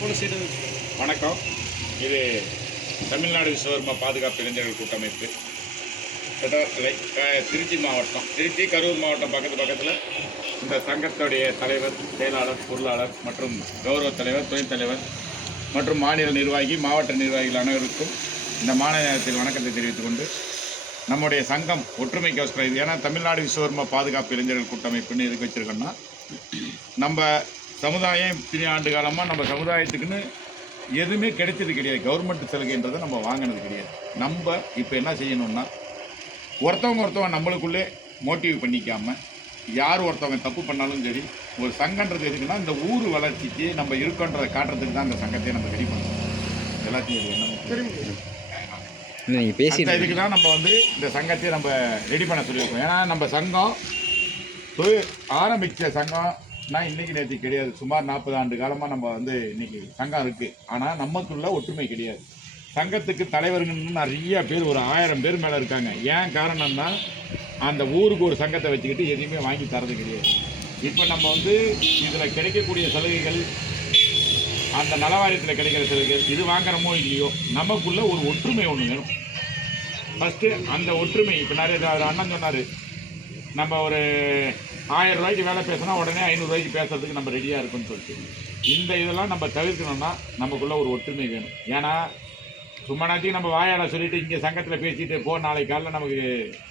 வணக்கம். இது தமிழ்நாடு விஸ்வகர்மா பாதுகாப்பு இளைஞர்கள் கூட்டமைப்பு திருச்சி மாவட்டம், திருச்சி கரூர் மாவட்டம் பக்கத்தில் இந்த சங்கத்துடைய தலைவர், செயலாளர், பொருளாளர் மற்றும் கௌரவ தலைவர், துணைத் தலைவர் மற்றும் மாநில நிர்வாகி, மாவட்ட நிர்வாகிகள் அனைவருக்கும் இந்த மாநில நேரத்தில் வணக்கத்தை தெரிவித்துக் கொண்டு, நம்முடைய சங்கம் ஒற்றுமைக்கு இது ஏன்னா தமிழ்நாடு விஸ்வகர்மா பாதுகாப்பு இளைஞர்கள் கூட்டமைப்புன்னு எதுக்கு வச்சுருக்கோன்னா, நம்ம சமுதாயம் இத்தனை ஆண்டு காலமாக நம்ம சமுதாயத்துக்குன்னு எதுவுமே கிடைச்சது கிடையாது. கவர்மெண்ட் சலுகைன்றதை நம்ம வாங்கினது கிடையாது. நம்ம இப்போ என்ன செய்யணும்னா, ஒருத்தவங்க நம்மளுக்குள்ளே மோட்டிவ் பண்ணிக்காமல், யார் ஒருத்தவங்க தப்பு பண்ணாலும் சரி, ஒரு சங்கன்றது எதுக்குன்னா இந்த ஊர் வளர்ச்சிக்கு நம்ம இருக்கோன்றதை காட்டுறதுக்கு தான் இந்த சங்கத்தை நம்ம ரெடி பண்ணணும். எல்லாத்தையும் இதுக்கு தான் நம்ம இந்த சங்கத்தையே நம்ம ரெடி பண்ண சொல்லியிருக்கோம். ஏன்னா நம்ம சங்கம் ஆரம்பித்த சங்கம்னா இன்றைக்கி நேற்று கிடையாது. சுமார் 40 ஆண்டு காலமாக நம்ம இன்றைக்கி சங்கம் இருக்குது. ஆனால் நமக்குள்ள ஒற்றுமை கிடையாது. சங்கத்துக்கு தலைவர்கள்னு நிறைய பேர், ஒரு 1000 பேர் மேலே இருக்காங்க. ஏன் காரணம்னா, அந்த ஊருக்கு ஒரு சங்கத்தை வச்சுக்கிட்டு எதையுமே வாங்கி தரது கிடையாது. இப்போ நம்ம இதில் கிடைக்கக்கூடிய சலுகைகள், அந்த நலவாரியத்தில் கிடைக்கிற சலுகைகள், இது வாங்குறமோ இல்லையோ, நமக்குள்ள ஒரு ஒற்றுமை ஒன்று வேணும். ஃபஸ்ட்டு அந்த ஒற்றுமை. இப்போ நிறைய அண்ணன் சொன்னார், நம்ம ஒரு 1000 ரூபாய்க்கு வேலை பேசினா உடனே 500 ரூபாய்க்கு பேசுறதுக்கு நம்ம ரெடியாக இருக்குன்னு சொல்லிட்டு, இந்த இதெல்லாம் நம்ம தவிர்க்கணும்னா நமக்குள்ள ஒரு ஒற்றுமை வேணும். ஏன்னா சும்மா நாளைக்கு நம்ம வாயால் சொல்லிட்டு இங்கே சங்கத்தில் பேசிட்டு நாளைக்கு காலையில் நமக்கு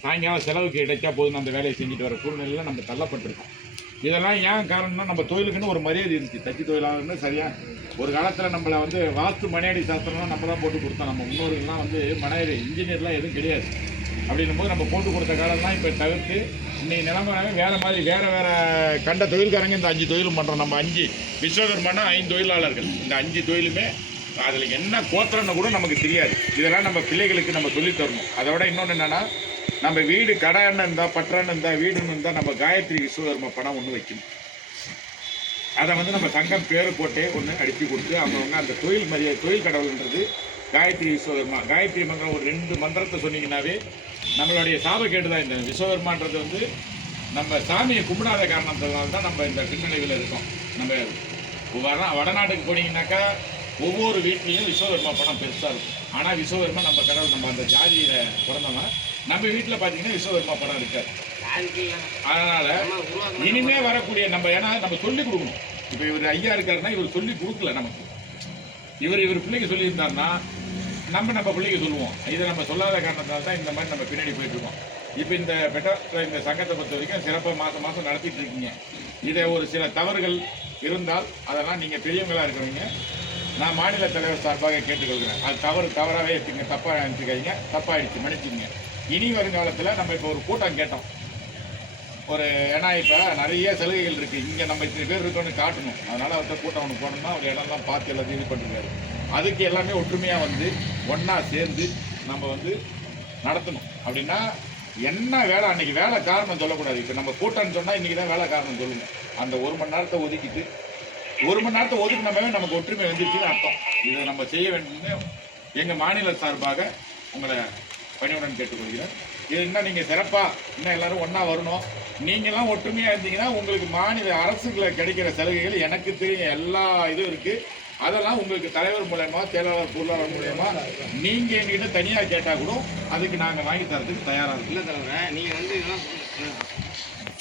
சாயங்காலம் செலவுக்கு கிடைச்சா போதும் அந்த வேலையை செஞ்சுட்டு வர சூழ்நிலையில் நம்ம தள்ளப்பட்டிருக்கோம். இதெல்லாம் ஏன் காரணம்னா, நம்ம தொழிலுக்குன்னு ஒரு மரியாதை இருந்துச்சு. தச்சு தொழிலாளர்னு சரியாக ஒரு காலத்தில் நம்மளை வாஸ்து மனையடி சாஸ்திரம்லாம் நம்ம தான் போட்டு கொடுத்தோம். நம்ம முன்னோர்கள்லாம் மனையடி இன்ஜினியர்லாம் எதுவும் கிடையாது. அப்படின்னும் போது நம்ம போட்டு கொடுத்த காலம்லாம் இப்போ தவிர்த்து இன்றைக்கி நிலைமையாகவே வேறு மாதிரி வேறு கண்ட தொழில்காரங்க இந்த 5 தொழிலும் பண்ணுறோம். நம்ம 5 விஸ்வகர்மானா 5 தொழிலாளர்கள். இந்த 5 தொழிலுமே அதில் என்ன கோத்திரம்னு கூட நமக்கு தெரியாது. இதெல்லாம் நம்ம பிள்ளைகளுக்கு நம்ம சொல்லித் தரணும். அதை விட இன்னொன்று என்னென்னா, நம்ம வீடு கடைன்னு இருந்தால், பற்றன்னு இருந்தால், வீடுன்னு இருந்தால் நம்ம காயத்ரி விஸ்வகர்மா படம் ஒன்று வைக்கணும். அதை நம்ம சங்கம் பேரை போட்டே ஒன்று அடித்து கொடுத்து அவங்கவுங்க அந்த தொழில் மரியாதை, தொழில் கடவுள்ன்றது காயத்ரி விஸ்வகர்மா. காயத்ரி மந்திரம் ஒரு 2 மந்திரத்தை சொன்னீங்கன்னாவே நம்மளுடைய சாபக்கேட்டு தான். இந்த விஸ்வகர்மான்றது நம்ம சாமியை கும்பிடாத காரணத்தினால தான் நம்ம இந்த பின்னடைவில் இருக்கோம். நம்ம வடநாட்டுக்கு போனீங்கன்னாக்கா ஒவ்வொரு வீட்லேயும் விஸ்வகர்மா படம் பெருசாக இருக்கும். ஆனால் விஸ்வகர்மா நம்ம கடவுள், நம்ம அந்த ஜாதியில் பிறந்தோம்னா நம்ம வீட்டில் பார்த்தீங்கன்னா விஸ்வகர்மா படம் இருக்காது. அதனால் இனிமே வரக்கூடிய ஏன்னா நம்ம சொல்லிக் கொடுக்கணும். இப்போ இவர் ஐயா இருக்காருன்னா இவர் சொல்லிக் கொடுக்கல நமக்கு. இவர் பிள்ளைக்கு சொல்லியிருந்தாருன்னா நம்ம பிள்ளைக்கு சொல்லுவோம். இதை நம்ம சொல்லாத காரணத்தால் தான் இந்த மாதிரி நம்ம பின்னாடி போயிட்டுருக்கோம். இப்போ இந்த சங்கத்தை பொறுத்த வரைக்கும் சிறப்பாக மாதம் நடத்திட்டு இருக்கீங்க. இதை ஒரு சில தவறுகள் இருந்தால் அதெல்லாம் நீங்கள் பெரியவங்களாக இருக்கிறவங்க, நான் மாநில தலைவர் சார்பாக கேட்டுக்கொள்கிறேன். அது தவறாகவே எடுத்துங்க, தப்பாக நினச்சிக்காதீங்க. தப்பாகிடுச்சு, மன்னிச்சுங்க. இனி வருங்காலத்தில் நம்ம இப்போ ஒரு கூட்டம் கேட்டோம். ஏன்னா இப்போ நிறைய சலுகைகள் இருக்குது. இங்கே நம்ம இத்தனை பேர் இருக்கோன்னு காட்டணும். அதனால் அவர்கிட்ட கூட்டம் ஒன்று போனோம்னா அவர் இடம்லாம் பார்த்து எல்லாத்தையும் இது பண்ணிருக்காரு. அதுக்கு எல்லாமே ஒற்றுமையாக ஒன்றா சேர்ந்து நம்ம நடத்தணும். அப்படின்னா என்ன வேலை, அன்றைக்கி வேலை காரணம் சொல்லக்கூடாது. இப்போ நம்ம கூட்டம்னு சொன்னால் இன்றைக்கி தான் வேலை காரணம் சொல்லுங்கள். அந்த 1 மணி நேரத்தை ஒதுக்கிட்டு 1 மணி நேரத்தை ஒதுக்கினமே நமக்கு ஒற்றுமை வந்துருச்சுன்னு அர்த்தம். இதை நம்ம செய்ய வேண்டும்னு எங்கள் மாநில சார்பாக உங்களை பணியுடன் கேட்டுக்கொள்கிறேன். இது இன்னும் நீங்கள் சிறப்பாக இன்னும் எல்லோரும் ஒன்றா வரணும். நீங்கள்லாம் ஒற்றுமையாக இருந்தீங்கன்னா உங்களுக்கு மாநில அரசுகளை கிடைக்கிற சலுகைகள் எனக்கு தெரியும், எல்லா இதுவும் இருக்குது. அதெல்லாம் உங்களுக்கு தலைவர் மூலயமா, செயலாளர், பொருளாளர் மூலயமா நீங்கள் எங்ககிட்ட தனியாக கேட்டால் கூட அதுக்கு நாங்கள் வாங்கி தரதுக்கு தயாராக இருக்கோம். இல்லை தலைவரை, நீங்கள்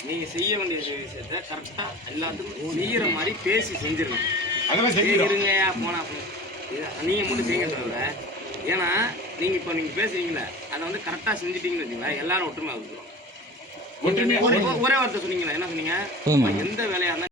நீங்கள் செய்ய வேண்டிய விஷயத்தை கரெக்டாக எல்லாத்துக்கும் செய்கிற மாதிரி பேசி செஞ்சிருங்க. அதெல்லாம் செய்யுங்க போனால் நீங்கள் மட்டும் செய்யுங்க தவிர. ஏன்னா நீங்கள் பேசுறீங்களே அதை கரெக்டாக செஞ்சுட்டீங்கன்னு வச்சுங்களேன், எல்லாரும் ஒற்றுமை ஆகுது. ஒரே வார்த்தை சொன்னீங்களா? என்ன சொன்னீங்க? எந்த வேலையாக இருந்தால்